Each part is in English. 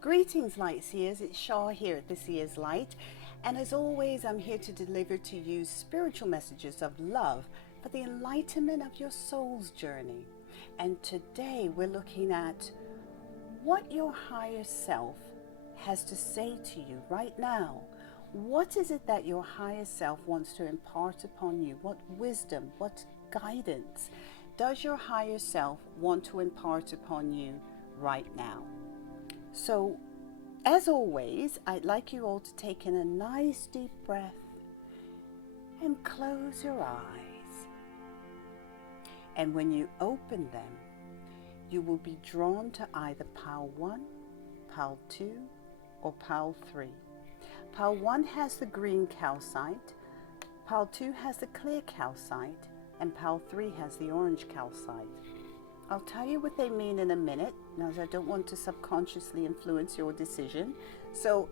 Greetings, light seers. It's Shaw here at the Seer's Light, and as always, I'm here to deliver to you spiritual messages of love for the enlightenment of your soul's journey. And today we're looking at what your higher self has to say to you right now. What is it that your higher self wants to impart upon you? What wisdom, what guidance does your higher self want to impart upon you right now? So, as always, I'd like you all to take in a nice deep breath and close your eyes. And when you open them, you will be drawn to either Pile 1, Pile 2, or Pile 3. Pile 1 has the green calcite, Pile 2 has the clear calcite, and Pile 3 has the orange calcite. I'll tell you what they mean in a minute, as I don't want to subconsciously influence your decision. So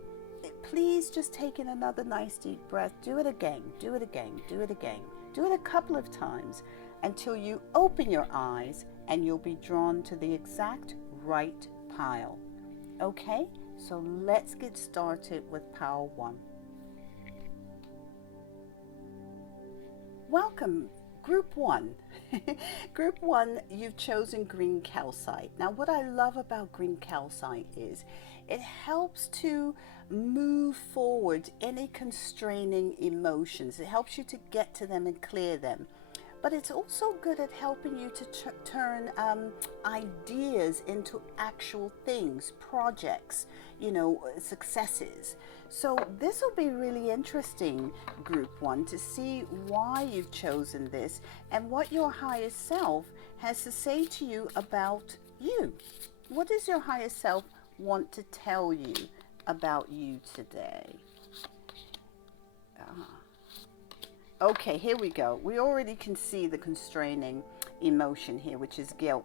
please just take in another nice deep breath. Do it again, do it again, do it again. Do it a couple of times until you open your eyes and you'll be drawn to the exact right pile. Okay, so let's get started with Pile 1. Welcome. Group 1. Group 1, you've chosen green calcite. Now, what I love about green calcite is it helps to move forward any constraining emotions. It helps you to get to them and clear them. But it's also good at helping you to turn ideas into actual things, projects, successes. So this will be really interesting, Group 1, to see why you've chosen this and what your higher self has to say to you about you. What does your higher self want to tell you about you today? Okay, here we go. We already can see the constraining emotion here, which is guilt.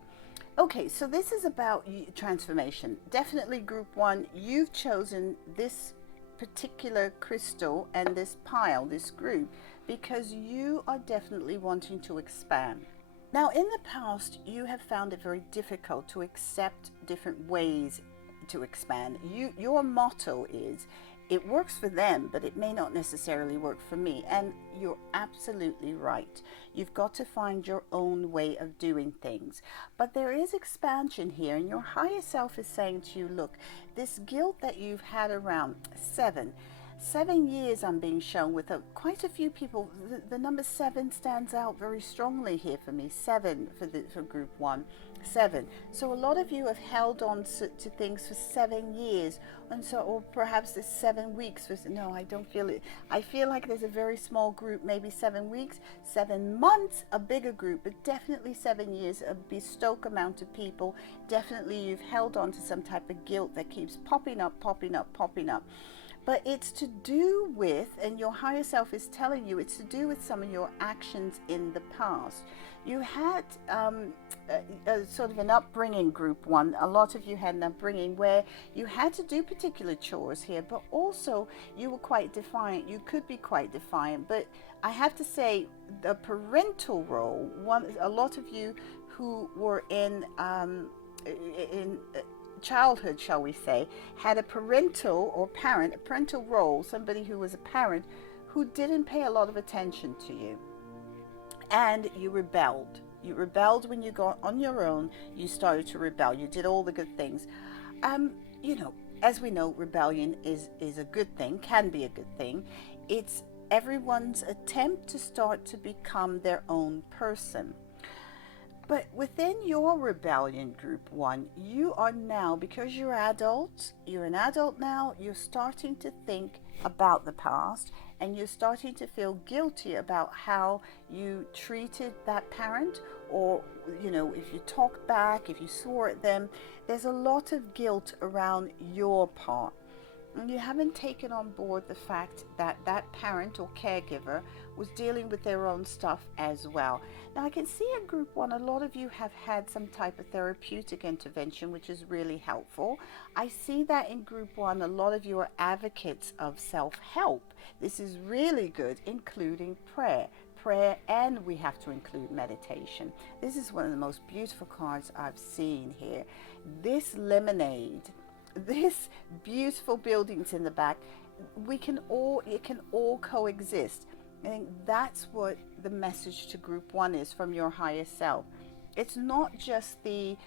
Okay, so this is about transformation. Definitely, Group 1, you've chosen this particular crystal and this pile, this group, because you are definitely wanting to expand. Now, in the past, you have found it very difficult to accept different ways to expand. Your motto is, it works for them, but it may not necessarily work for me. And you're absolutely right. You've got to find your own way of doing things. But there is expansion here, and your higher self is saying to you, look, this guilt that you've had around 7 years I'm being shown with quite a few people. The number 7 stands out very strongly here for me. 7 for Group 1. 7. So a lot of you have held on to things for 7 years, and so, or perhaps it's 7 weeks. No, I don't feel it. I feel like there's a very small group, maybe 7 weeks, 7 months, a bigger group, but definitely 7 years, a bespoke amount of people. Definitely you've held on to some type of guilt that keeps popping up. But it's to do with, and your higher self is telling you, it's to do with some of your actions in the past. You had a sort of an upbringing, Group 1. A lot of you had an upbringing where you had to do particular chores here, but also you were quite defiant. You could be quite defiant, but I have to say the parental role, a lot of you who were in childhood, shall we say, had a parental role, somebody who was a parent who didn't pay a lot of attention to you. And you rebelled. You rebelled when you got on your own. You started to rebel. You did all the good things. As we know, rebellion is a good thing, can be a good thing. It's everyone's attempt to start to become their own person. But within your rebellion, Group 1, you are now, because you're an adult now, you're starting to think about the past, and you're starting to feel guilty about how you treated that parent, or, if you talked back, if you swore at them. There's a lot of guilt around your part. And you haven't taken on board the fact that that parent or caregiver was dealing with their own stuff as well. Now, I can see in Group 1, a lot of you have had some type of therapeutic intervention, which is really helpful. I see that in Group 1, a lot of you are advocates of self-help. This is really good, including prayer, and we have to include meditation. This is one of the most beautiful cards I've seen here. This lemonade this beautiful buildings in the back, it can all coexist. I think that's what the message to group one is from your higher self. It's not just the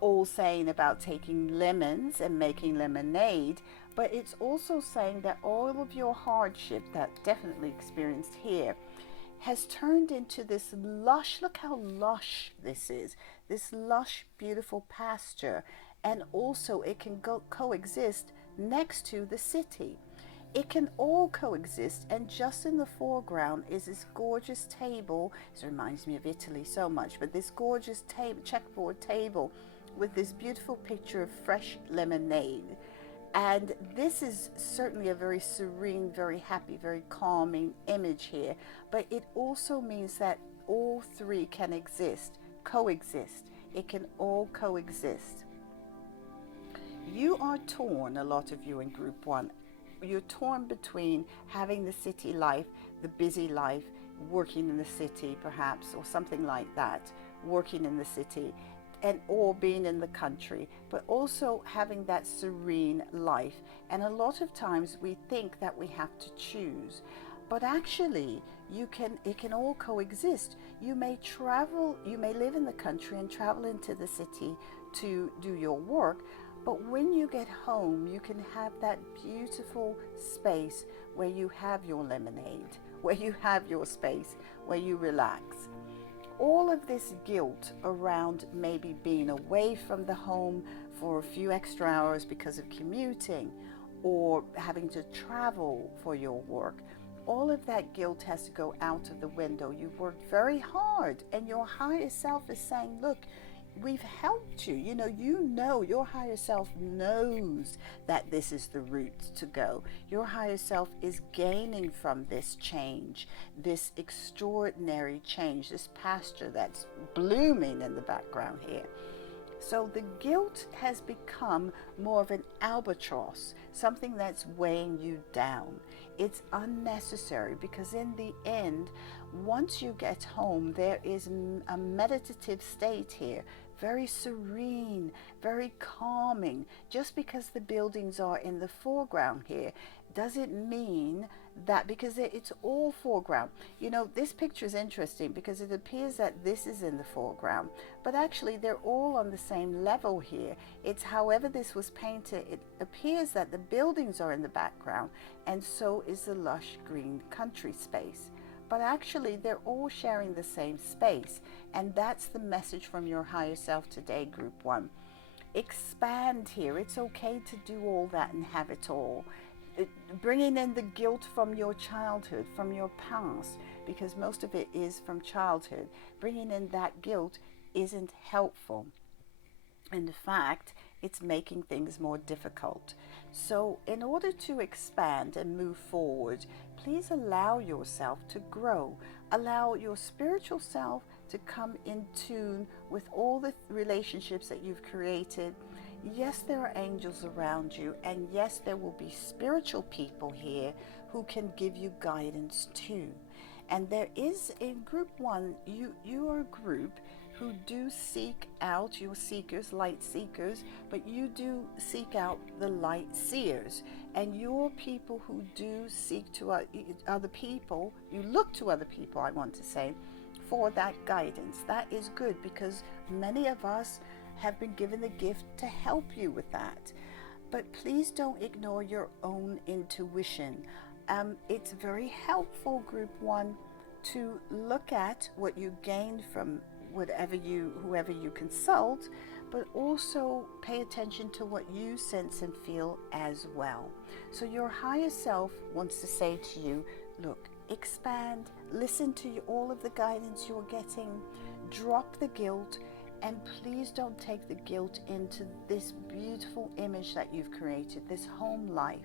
all saying about taking lemons and making lemonade, but it's also saying that all of your hardship that definitely experienced here has turned into this lush, look how lush this is, this lush, beautiful pasture. And also, it can coexist next to the city. It can all coexist, and just in the foreground is this gorgeous table. This reminds me of Italy so much, but this gorgeous table, checkerboard table, with this beautiful picture of fresh lemonade. And this is certainly a very serene, very happy, very calming image here. But it also means that all three can exist, coexist. It can all coexist. You are torn, a lot of you in group one. You're torn between having the city life, the busy life, working in the city perhaps, or something like that, working in the city, and or being in the country, but also having that serene life. And a lot of times we think that we have to choose, but actually it can all coexist. You may travel, you may live in the country and travel into the city to do your work, but when you get home, you can have that beautiful space where you have your lemonade, where you have your space, where you relax. All of this guilt around maybe being away from the home for a few extra hours because of commuting or having to travel for your work, all of that guilt has to go out of the window. You've worked very hard, and your higher self is saying, look, we've helped you. You know, your higher self knows that this is the route to go. Your higher self is gaining from this change, this extraordinary change, this pasture that's blooming in the background here. So the guilt has become more of an albatross, something that's weighing you down. It's unnecessary, because in the end, once you get home, there is a meditative state here, very serene, very calming. Just because the buildings are in the foreground here doesn't mean that, because it's all foreground. This picture is interesting because it appears that this is in the foreground, but actually they're all on the same level here. It's however this was painted, it appears that the buildings are in the background, and so is the lush green country space. But actually they're all sharing the same space, and that's the message from your higher self today, group one. Expand here. It's okay to do all that and have it all. Bringing in the guilt from your childhood, from your past, because most of it is from childhood. Bringing in that guilt isn't helpful. In fact, it's making things more difficult. So in order to expand and move forward, please allow yourself to grow. Allow your spiritual self to come in tune with all the relationships that you've created. Yes, there are angels around you, and yes, there will be spiritual people here who can give you guidance too. And there is, in group one, you are a group who do seek out, your seekers, light seekers, but you do seek out the light seers. And you're people who do seek to other people, you look to other people, I want to say, for that guidance. That is good, because many of us have been given the gift to help you with that. But please don't ignore your own intuition. It's very helpful, group one, to look at what you gained from whoever you consult, but also pay attention to what you sense and feel as well. So your higher self wants to say to you, look, expand, listen to all of the guidance you're getting, drop the guilt, and please don't take the guilt into this beautiful image that you've created, this home life.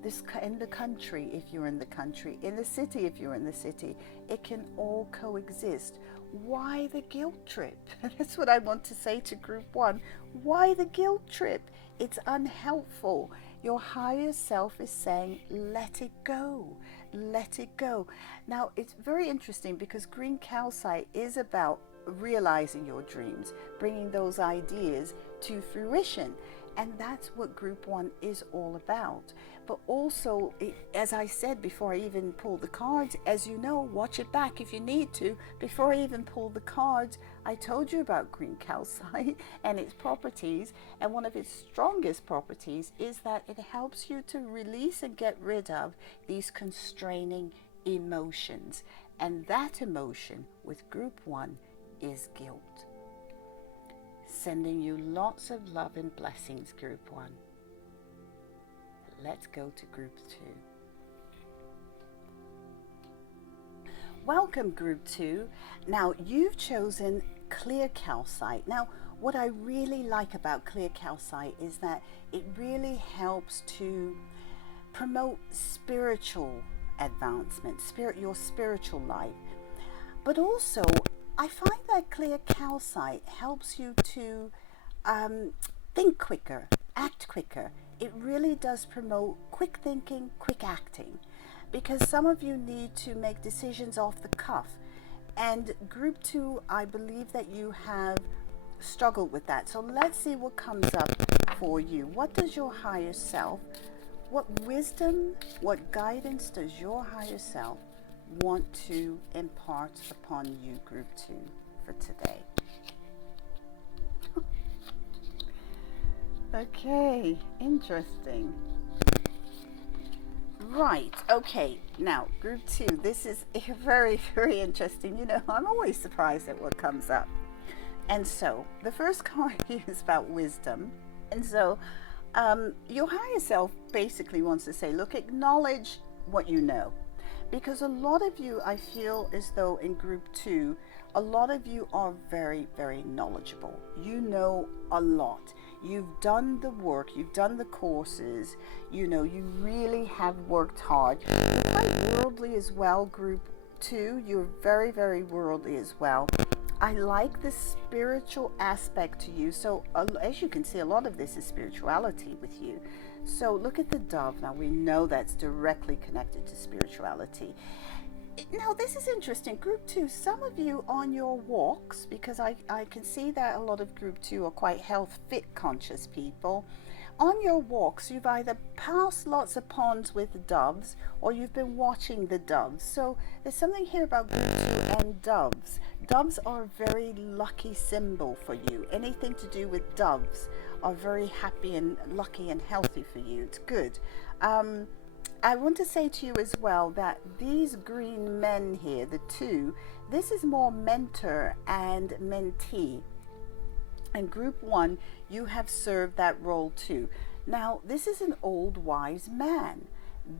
This in the country, if you're in the country, in the city, if you're in the city, it can all coexist. Why the guilt trip? That's what I want to say to group one. Why the guilt trip? It's unhelpful. Your higher self is saying, let it go. Let it go. Now, it's very interesting because green calcite is about realizing your dreams, bringing those ideas to fruition. And that's what group one is all about. But also, as I said before I even pull the cards, as you know, watch it back if you need to. Before I even pull the cards, I told you about green calcite and its properties. And one of its strongest properties is that it helps you to release and get rid of these constraining emotions. And that emotion with group one is guilt. Sending you lots of love and blessings, group one. Let's go to group two. Welcome, group two. Now, you've chosen clear calcite. Now, what I really like about clear calcite is that it really helps to promote spiritual advancement, your spiritual life. But also, I find that clear calcite helps you to think quicker, act quicker. It really does promote quick thinking, quick acting, because some of you need to make decisions off the cuff. And group two, I believe that you have struggled with that. So let's see what comes up for you. What does your higher self, what wisdom, what guidance does your higher self want to impart upon you, group two, for today? Okay, interesting. Right, okay, now group two, this is very, very interesting. You know, I'm always surprised at what comes up. And so the first card here is about wisdom. And so your higher self basically wants to say, look, acknowledge what you know. Because a lot of you, I feel as though in group two, a lot of you are very, very knowledgeable. You know a lot. You've done the work, you've done the courses, you know, you really have worked hard. You're quite worldly as well, group two. You're very, very worldly as well. I like the spiritual aspect to you. So as you can see, a lot of this is spirituality with you. So look at the dove. Now we know that's directly connected to spirituality. Now this is interesting. Group two, some of you on your walks, because I can see that a lot of group two are quite health fit conscious people. On your walks, you've either passed lots of ponds with doves or you've been watching the doves. So there's something here about group two and doves. Doves are a very lucky symbol for you. Anything to do with doves are very happy and lucky and healthy for you. It's good. I want to say to you as well that these green men here, the two, this is more mentor and mentee. And group one, you have served that role too. Now, this is an old wise man.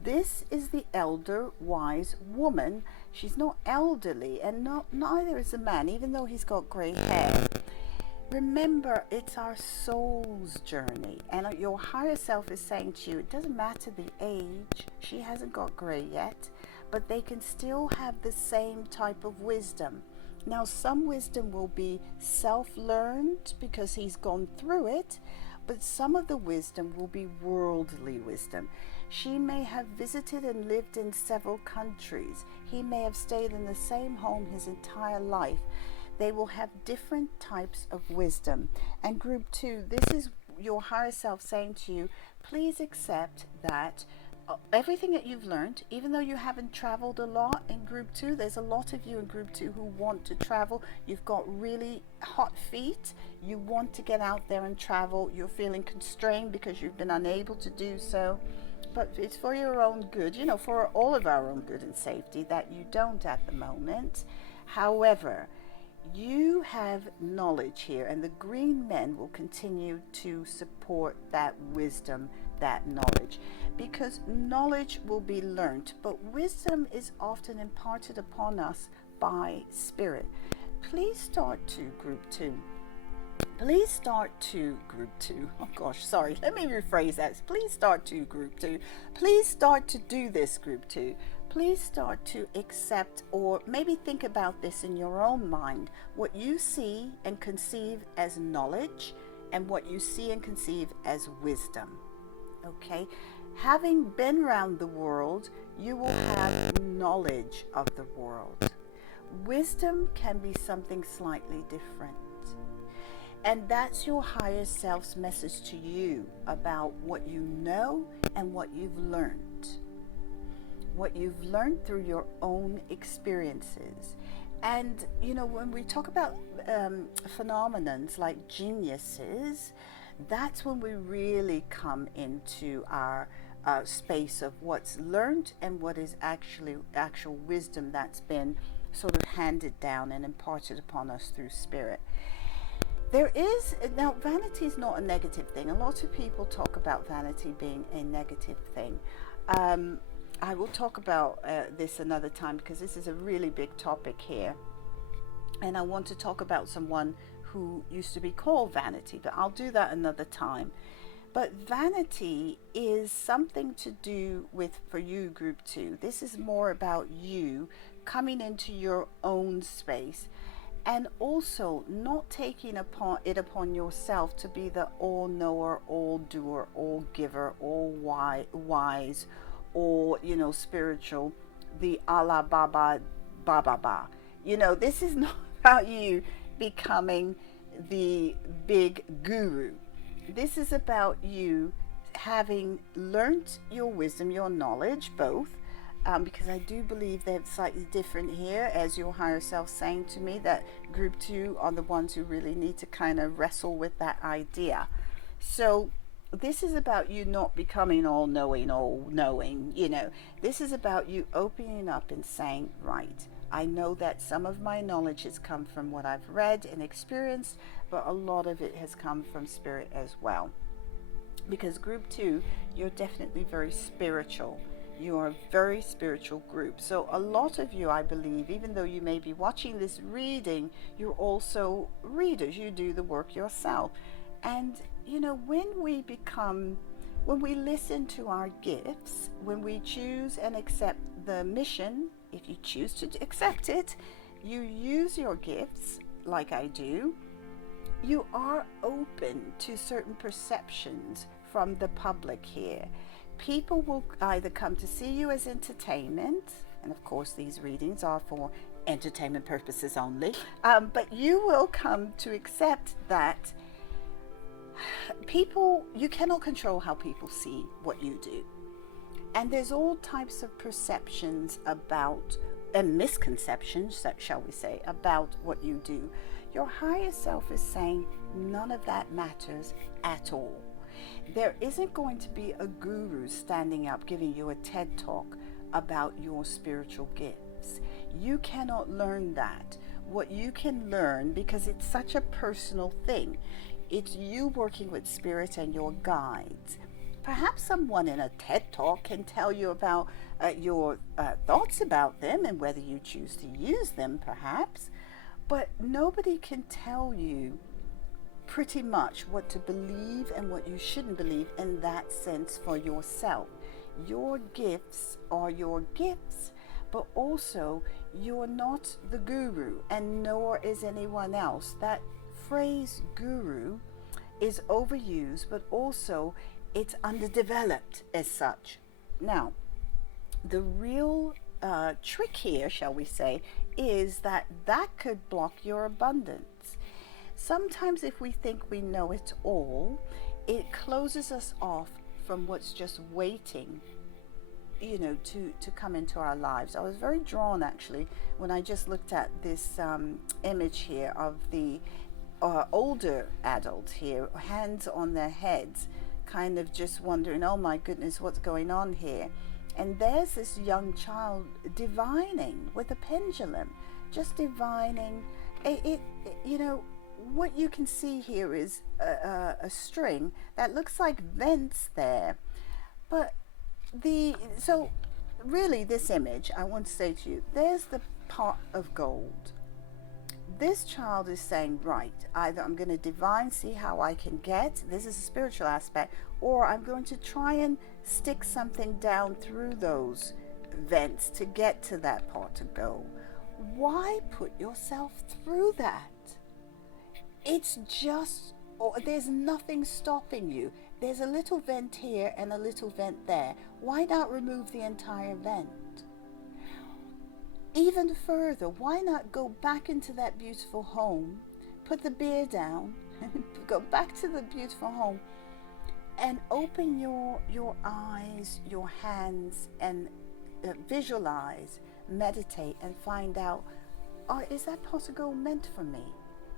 This is the elder wise woman. She's not elderly, and neither is the man, even though he's got gray hair. Remember, it's our soul's journey, and your higher self is saying to you, it doesn't matter the age. She hasn't got gray yet, but they can still have the same type of wisdom. Now, some wisdom will be self-learned because he's gone through it, but some of the wisdom will be worldly wisdom. She may have visited and lived in several countries. He may have stayed in the same home his entire life. They will have different types of wisdom. And group two, this is your higher self saying to you, please accept that everything that you've learned, even though you haven't traveled a lot in group two, there's a lot of you in group two who want to travel. You've got really hot feet. You want to get out there and travel. You're feeling constrained because you've been unable to do so. But it's for your own good, you know, for all of our own good and safety that you don't at the moment. However, you have knowledge here, and the green men will continue to support that wisdom, that knowledge, because knowledge will be learnt, but wisdom is often imparted upon us by spirit. Please start to group two. Please start to group two. Oh gosh, sorry. Let me rephrase that. Please start to group two. Please start to do this, group two. Please start to accept, or maybe think about this in your own mind, what you see and conceive as knowledge and what you see and conceive as wisdom. Okay? Having been around the world, you will have knowledge of the world. Wisdom can be something slightly different. And that's your higher self's message to you about what you know and what you've learned. What you've learned through your own experiences. And, when we talk about phenomenons like geniuses, that's when we really come into our space of what's learned and what is actually actual wisdom that's been sort of handed down and imparted upon us through spirit. Now, vanity is not a negative thing. A lot of people talk about vanity being a negative thing. I will talk about this another time, because this is a really big topic here. And I want to talk about someone who used to be called vanity, but I'll do that another time. But vanity is something to do with, for you, group 2. This is more about you coming into your own space, and also not taking it upon yourself to be the all-knower, all-doer, all-giver, all-wise, or spiritual, the Allah Baba Baba. This is not about you becoming the big guru. This is about you having learnt your wisdom, your knowledge, both, because I do believe they're slightly different here, as your higher self saying to me that group 2 are the ones who really need to kind of wrestle with that idea. So this is about you not becoming all knowing. This is about you opening up and saying, right, I know that some of my knowledge has come from what I've read and experienced, but a lot of it has come from spirit as well. Because group 2, you're definitely very spiritual. You are a very spiritual group. So a lot of you, I believe, even though you may be watching this reading, you're also readers. You do the work yourself. And, when we listen to our gifts, when we choose and accept the mission, if you choose to accept it, you use your gifts like I do, you are open to certain perceptions from the public here. People will either come to see you as entertainment, and of course these readings are for entertainment purposes only, but you will come to accept that you cannot control how people see what you do. And there's all types of perceptions about, and misconceptions, shall we say, about what you do. Your higher self is saying none of that matters at all. There isn't going to be a guru standing up giving you a TED talk about your spiritual gifts. You cannot learn that. What you can learn, because it's such a personal thing, it's you working with spirit and your guides. Perhaps someone in a TED talk can tell you about your thoughts about them and whether you choose to use them, perhaps. But nobody can tell you pretty much what to believe and what you shouldn't believe in that sense for yourself. Your gifts are your gifts, but also you're not the guru, and nor is anyone else. That phrase guru is overused, but also it's underdeveloped as such. Now, the real trick here, shall we say, is that could block your abundance. Sometimes if we think we know it all, it closes us off from what's just waiting, to come into our lives. I was very drawn, actually, when I just looked at this image here of the older adult here, hands on their heads, kind of just wondering, oh my goodness, what's going on here? And there's this young child divining with a pendulum, just divining. What you can see here is a string that looks like vents there. But so really this image, I want to say to you, there's the pot of gold. This child is saying, right, either I'm going to divine, see how I can get, this is a spiritual aspect, or I'm going to try and stick something down through those vents to get to that pot of gold. Why put yourself through that? It's just, there's nothing stopping you. There's a little vent here and a little vent there. Why not remove the entire vent? Even further, why not go back into that beautiful home, put the beer down, Go back to the beautiful home and open your eyes, your hands, and visualize, meditate, and find out, is that pot of gold meant for me?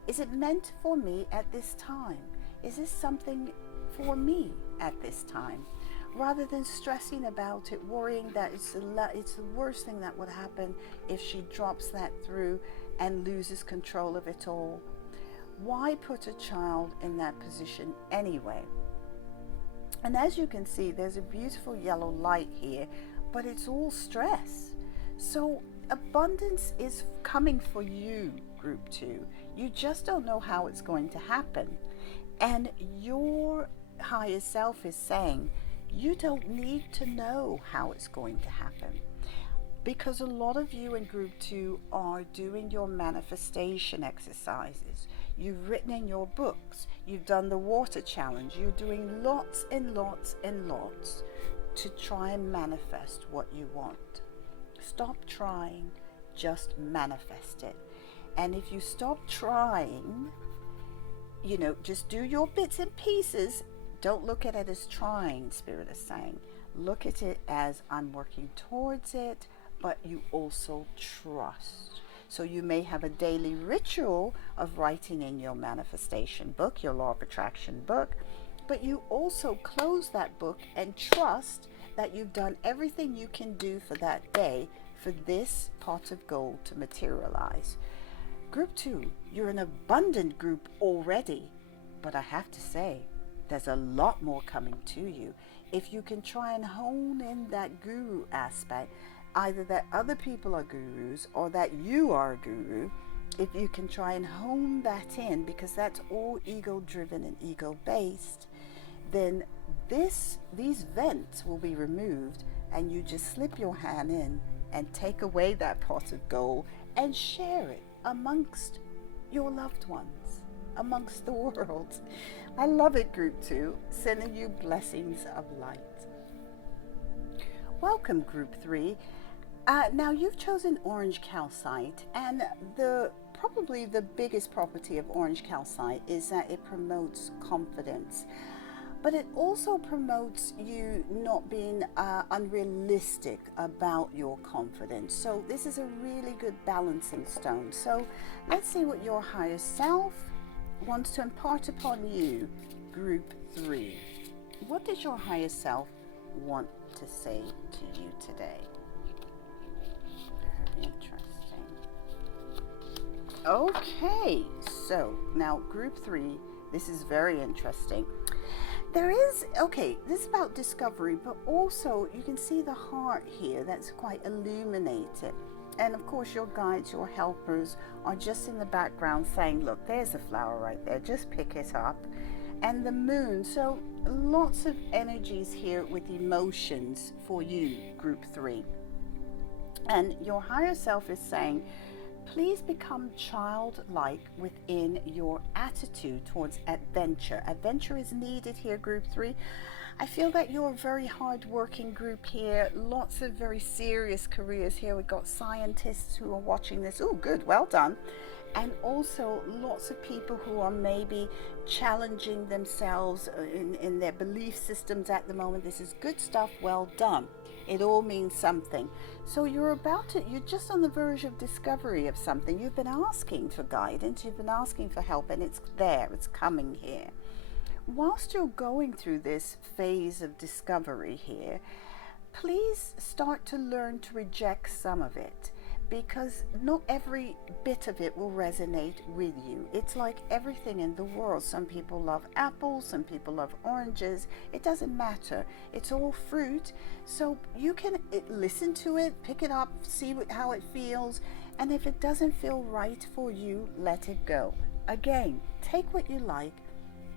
Is it meant for me at this time? Is this something for me at this time? Rather than stressing about it, worrying that it's the worst thing that would happen if she drops that through and loses control of it all. Why put a child in that position anyway? And as you can see, there's a beautiful yellow light here, but it's all stress. So abundance is coming for you, group 2. You just don't know how it's going to happen. And your higher self is saying, you don't need to know how it's going to happen. Because a lot of you in group 2 are doing your manifestation exercises. You've written in your books. You've done the water challenge. You're doing lots and lots and lots to try and manifest what you want. Stop trying, just manifest it. And if you stop trying, just do your bits and pieces. Don't look at it as trying, Spirit is saying. Look at it as I'm working towards it, but you also trust. So you may have a daily ritual of writing in your manifestation book, your law of attraction book, but you also close that book and trust that you've done everything you can do for that day for this pot of gold to materialize. Group 2, you're an abundant group already, but I have to say, there's a lot more coming to you. If you can try and hone in that guru aspect, either that other people are gurus or that you are a guru, if you can try and hone that in, because that's all ego driven and ego based, then these vents will be removed and you just slip your hand in and take away that pot of gold and share it amongst your loved ones, amongst the world. I love it, group 2, sending you blessings of light. Welcome, group 3. Now you've chosen orange calcite, and probably the biggest property of orange calcite is that it promotes confidence, but it also promotes you not being unrealistic about your confidence. So this is a really good balancing stone. So let's see what your higher self wants to impart upon you, group 3. What does your higher self want to say to you today? Interesting. Okay, so now group 3, this is very interesting. This is about discovery, but also you can see the heart here that's quite illuminated. And of course your guides, your helpers are just in the background saying, look, there's a flower right there, just pick it up. And the moon, so lots of energies here with emotions for you, group 3. And your higher self is saying, please become childlike within your attitude towards adventure. Adventure is needed here, group 3. I feel that you're a very hard-working group here. Lots of very serious careers here. We've got scientists who are watching this. Oh, good, well done. And also lots of people who are maybe challenging themselves in their belief systems at the moment. This is good stuff, well done. It all means something. So you're just on the verge of discovery of something. You've been asking for guidance, you've been asking for help, and it's there, it's coming here. Whilst you're going through this phase of discovery here, please start to learn to reject some of it, because not every bit of it will resonate with you. It's like everything in the world. Some people love apples, some people love oranges. It doesn't matter. It's all fruit. So you can listen to it, pick it up, see how it feels. And if it doesn't feel right for you, let it go. Again, take what you like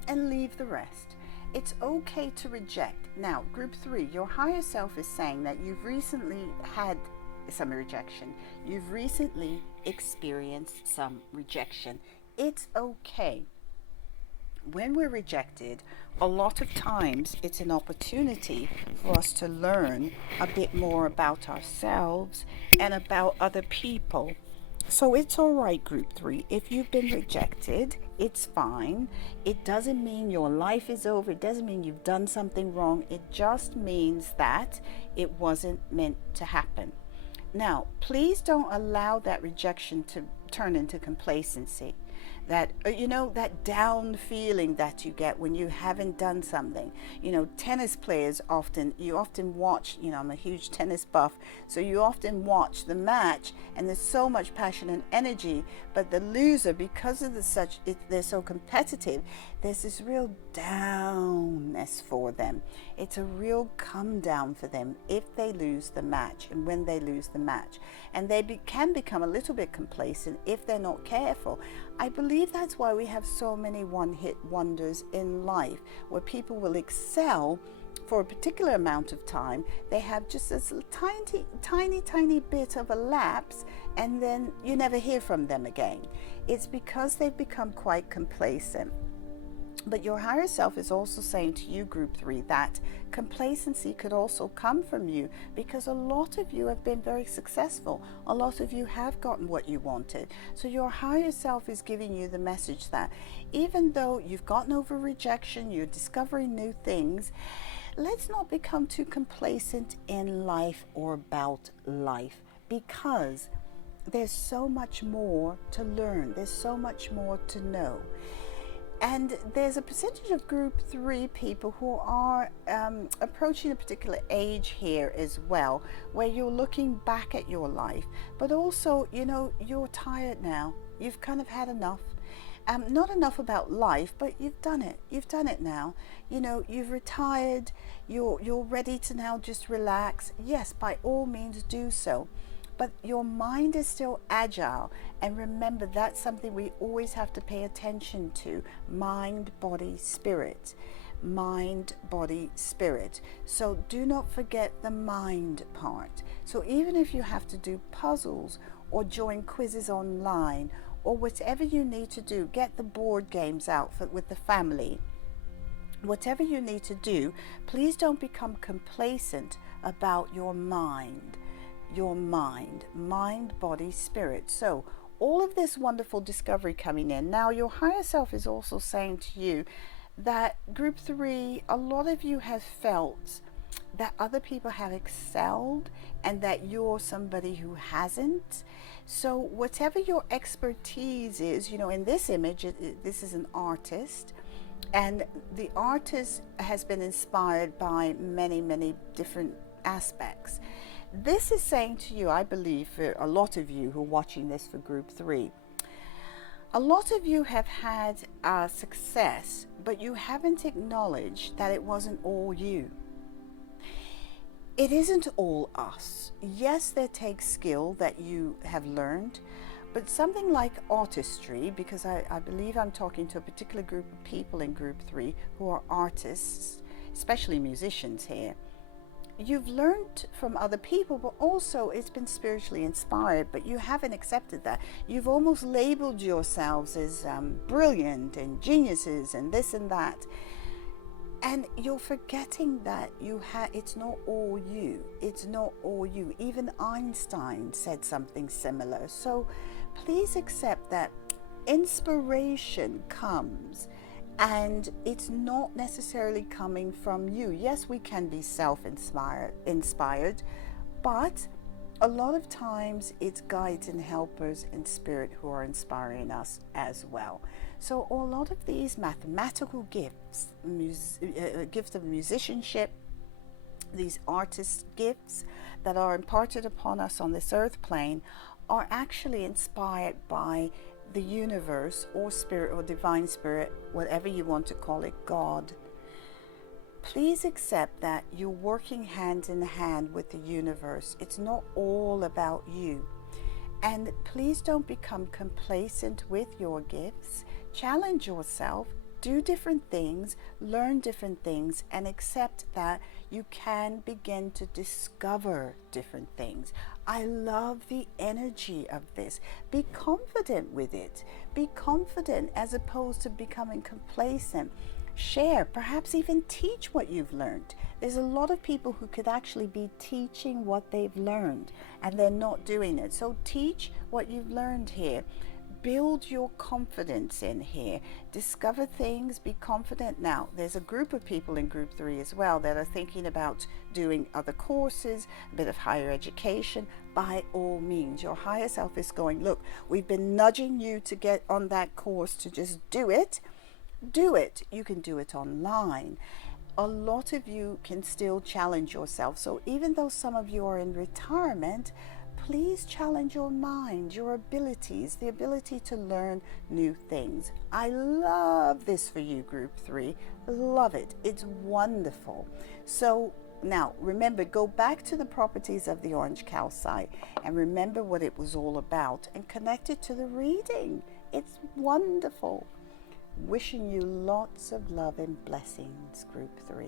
and leave the rest. It's okay to reject. Now, group 3, your higher self is saying that you've recently had some rejection. You've recently experienced some rejection. It's okay. When we're rejected, a lot of times it's an opportunity for us to learn a bit more about ourselves and about other people. So it's all right, group 3. If you've been rejected, It's fine. It doesn't mean your life is over. It doesn't mean you've done something wrong. It just means that it wasn't meant to happen. Now, please don't allow that rejection to turn into complacency. That, that down feeling that you get when you haven't done something. Tennis players you often watch, I'm a huge tennis buff, so you often watch the match and there's so much passion and energy, but the loser, because of they're so competitive, there's this real downness for them. It's a real come down for them if they lose the match and when they lose the match. And they can become a little bit complacent if they're not careful. I believe that's why we have so many one-hit wonders in life, where people will excel for a particular amount of time. They have just this tiny bit of a lapse, and then you never hear from them again. It's because they've become quite complacent. But your higher self is also saying to you, group 3, that complacency could also come from you, because a lot of you have been very successful. A lot of you have gotten what you wanted. So your higher self is giving you the message that even though you've gotten over rejection, you're discovering new things, let's not become too complacent in life or about life, because there's so much more to learn. There's so much more to know. And there's a percentage of group 3 people who are approaching a particular age here as well, where you're looking back at your life, but also, you're tired now. You've kind of had enough. Not enough about life, but you've done it. You've done it now. You've retired. You're ready to now just relax. Yes, by all means do so. But your mind is still agile. And remember, that's something we always have to pay attention to. Mind, body, spirit. Mind, body, spirit. So do not forget the mind part. So even if you have to do puzzles or join quizzes online or whatever you need to do, get the board games out with the family. Whatever you need to do, please don't become complacent about your mind. Your mind, body, spirit. So all of this wonderful discovery coming in. Now your higher self is also saying to you that group 3, a lot of you have felt that other people have excelled and that you're somebody who hasn't. So whatever your expertise is, in this image, this is an artist, and the artist has been inspired by many different aspects. This is saying to you, I believe, for a lot of you who are watching this for group 3, a lot of you have had success, but you haven't acknowledged that it wasn't all you. It isn't all us. Yes, there takes skill that you have learned, but something like artistry, because I believe I'm talking to a particular group of people in group 3 who are artists, especially musicians here. You've learned from other people, but also it's been spiritually inspired, but you haven't accepted that. You've almost labeled yourselves as brilliant and geniuses and this and that. And you're forgetting that it's not all you. It's not all you. Even Einstein said something similar. So please accept that inspiration comes, and it's not necessarily coming from you. Yes, we can be inspired, but a lot of times it's guides and helpers in spirit who are inspiring us as well. So a lot of these mathematical gifts, gift of musicianship, these artist gifts that are imparted upon us on this earth plane are actually inspired by the universe or spirit or divine spirit, whatever you want to call it, God. Please accept that you're working hand in hand with the universe. It's not all about you. And please don't become complacent with your gifts. Challenge yourself, do different things, learn different things, and accept that you can begin to discover different things. I love the energy of this. Be confident with it. Be confident as opposed to becoming complacent. Share, perhaps even teach what you've learned. There's a lot of people who could actually be teaching what they've learned and they're not doing it. So teach what you've learned here. build your confidence in here. Discover things, be confident. Now, there's a group of people in group 3 as well that are thinking about doing other courses, a bit of higher education. By all means, your higher self is going, look, we've been nudging you to get on that course, to just do it. Do it. You can do it online. A lot of you can still challenge yourself. So even though some of you are in retirement, please challenge your mind, your abilities, the ability to learn new things. I love this for you, group 3. Love it. It's wonderful. So now remember, go back to the properties of the orange calcite and remember what it was all about and connect it to the reading. It's wonderful. Wishing you lots of love and blessings, group 3.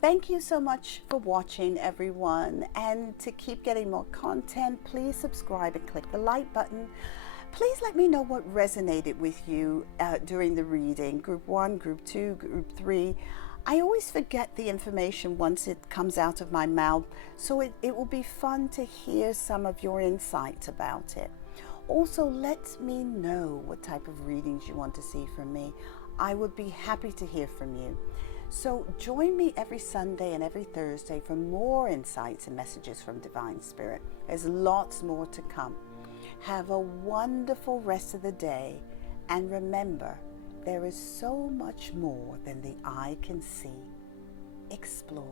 Thank you so much for watching, everyone. And to keep getting more content, please subscribe and click the like button. Please let me know what resonated with you during the reading. Group 1, Group 2, Group 3. I always forget the information once it comes out of my mouth, so it will be fun to hear some of your insights about it. Also, let me know what type of readings you want to see from me. I would be happy to hear from you. So join me every Sunday and every Thursday for more insights and messages from Divine Spirit. There's lots more to come. Have a wonderful rest of the day. And remember, there is so much more than the eye can see. Explore.